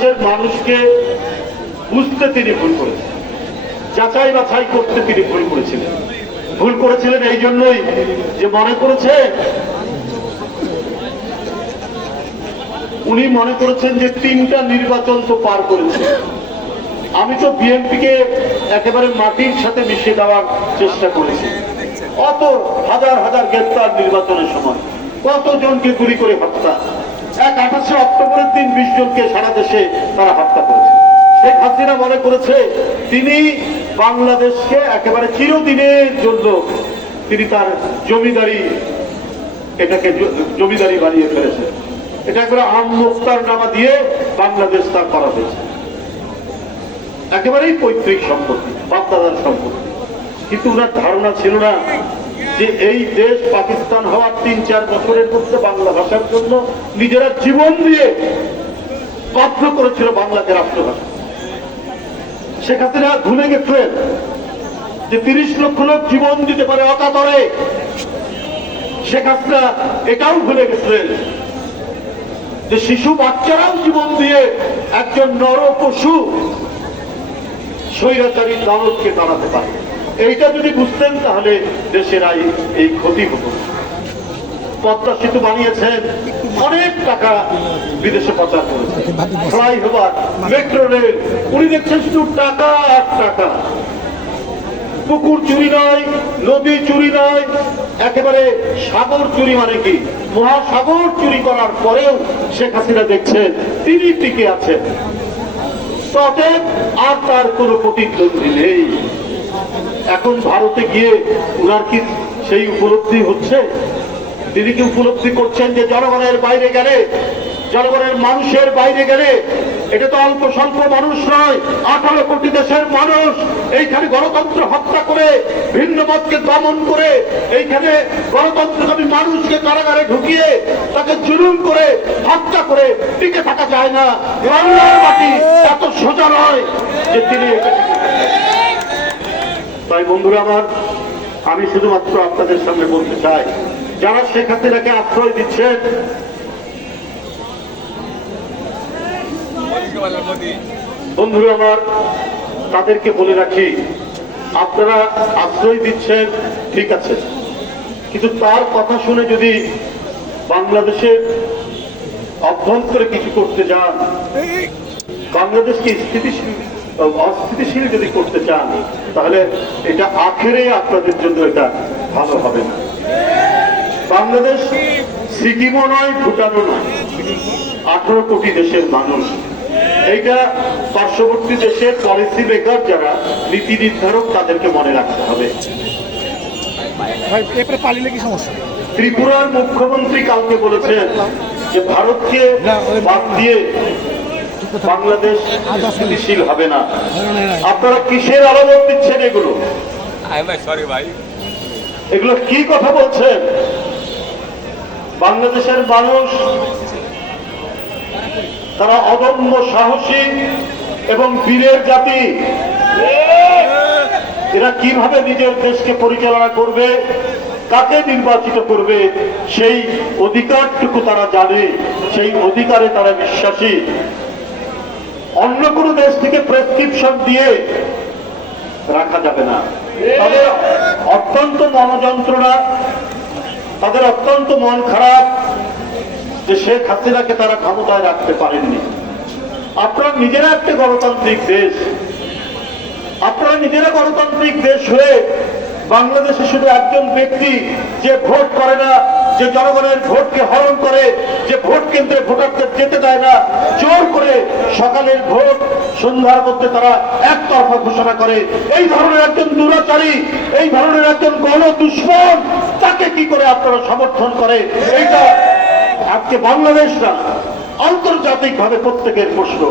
বাংলাদেশের মানুষকে বুঝতে তিনি ভুল করেছেন। যাচাই বাছাই করতে তিনি ভুল করেছিলেন। ভুল করেছিলেন এই জন্যই যে মনে করেছে, উনি মনে করেছেন যে তিনটা নির্বাচন তো পার করেছে। আমি তো বিএনপিকে একেবারে মাটির সাথে মিশিয়ে দেওয়ার চেষ্টা করেছি। অত হাজার হাজার গ্রেপ্তার নির্বাচনের সময়, কতজনকে গুলি করে হত্যা এক আঠাশে অক্টোবরের দিন বিশ জনকে সারা দেশে তারা হত্যা করেছে। শেখ হাসিনা মনে করেছে, তিনি বাংলাদেশকে একেবারে চিরদিনের জন্য তিনি তার জমিদারি, এটাকে জমিদারি বানিয়ে ফেলেছে এটা একবারে আম মুক্তার নামা দিয়ে বাংলাদেশ তার করা হয়েছে। একেবারেই পৈতৃক সম্পত্তি, বাপদাদার সম্পত্তি। কিন্তু ওনার ধারণা ছিল না যে এই দেশ পাকিস্তান হওয়ার তিন, চার বছরের মধ্যে বাংলা ভাষার জন্য নিজেরা জীবন দিয়ে বাধ্য করেছিল বাংলাকে রাষ্ট্রভাষা। শেখ হাসিনা ভুলে গেছিলেন যে তিরিশ লক্ষ লোক জীবন দিতে পারে অকাতরে। হাসিনা এটাও ভুলে গেছিলেন যে শিশু বাচ্চারাও জীবন দিয়ে একজন নর পশু স্বৈরাচারী দানবকে দাঁড়াতে পারে। এইটা যদি বুঝতেন তাহলে দেশের আই এই ক্ষতি হতো। পদ্মা সেতু বানিয়েছেন, অনেক টাকা বিদেশে পাচার করেছে ফ্লাইওভার মেট্রো রেল, উনি দেখছেন শুধু টাকা আর টাকা। পুকুর চুরি নয়, নদী চুরি নয়, একেবারে সাগর চুরি মানে কি? মহাসাগর চুরি করার পরেও শেখ হাসিনা দেখছেন তিনি টিকে আছেন। ততএব আর তার কোনো প্রতিদ্বন্দ্বী নেই। গিয়ে উনার কি সেই উপলব্ধি হচ্ছে তিনি কি উপলব্ধি করছেন যে জনগণের বাইরে গেলে, জনগণের মানুষের বাইরে গেলে এটা তো অল্প স্বল্প মানুষ নয়, আঠারো কোটি দেশের মানুষ এইখানে গণতন্ত্র হত্যা করে, ভিন্ন মতকে দমন করে, এইখানে গণতন্ত্রকামী মানুষকে কারাগারে ঢুকিয়ে তাকে জুলুম করে, হত্যা করে টিকে থাকা যায় না বাংলার মাটি এত সোজা নয় যে তিনি। তাই বন্ধুরা আমার, আমি শুধুমাত্র আপনাদের সামনে বলতে চাই, যারা শেখ হাসিনাকে আশ্রয় দিচ্ছেন, বন্ধুরা আমার, তাদেরকে বলে রাখি, আপনারা আশ্রয় দিচ্ছেন, ঠিক আছে, কিন্তু তার কথা শুনে যদি বাংলাদেশের অভ্যন্তরে কিছু করতে যান বাংলাদেশকে স্থিতিশীল? অস্থিতিশীল যদি করতে চান তাহলে এটা আখেরে আপনাদের জন্য এটা ভালো হবে না। বাংলাদেশ সিকিমও নয় ভুটানও নয়। আঠারো কোটি দেশের মানুষ। এইটা পার্শ্ববর্তী দেশের পলিসি মেকার যারা নীতি নির্ধারক তাদেরকে মনে রাখতে হবে। পালিলে কি সমস্যা? ত্রিপুরার মুখ্যমন্ত্রী কালকে বলেছেন যে ভারতকে বাদ দিয়ে বাংলাদেশ স্থিতিশীল হবে না। আপনারা কিসের আলোচনা দিচ্ছেন এগুলো? sorry, ভাই। এগুলো কি কথা বলছেন? বাংলাদেশের মানুষ তারা অদম্য সাহসী এবং বীরের জাতি। এরা কীভাবে নিজের দেশকে পরিচালনা করবে কাকে নির্বাচিত করবে সেই অধিকারটুকু তারা জানে সেই অধিকারে তারা বিশ্বাসী। অন্য কোনো দেশ থেকে প্রেসক্রিপশন দিয়ে রাখা যাবে না। তাদের অত্যন্ত মনযন্ত্রণা, তাদের অত্যন্ত মন খারাপ যে শেখ হাসিনাকে তারা ক্ষমতায় রাখতে পারেননি। আপনারা নিজেরা একটা গণতান্ত্রিক দেশ। আপনারা নিজেরা গণতান্ত্রিক দেশ হয়ে বাংলাদেশে শুধু একজন ব্যক্তি যে ভোট করে না, যে জনগণের ভোটকে হরণ করে, যে ভোট কেন্দ্রে ভোটারদের যেতে দেয় না সকালের ভোট সন্ধ্যার মধ্যে তারা একতরফা ঘোষণা করে। এই ধরনের একজন দুরাচারী, এই ধরনের একজন গণ দুশ্মন তাকে কি করে আপনারা সমর্থন করে? এইটা আজকে বাংলাদেশ না আন্তর্জাতিক ভাবে প্রত্যেকের প্রশ্ন।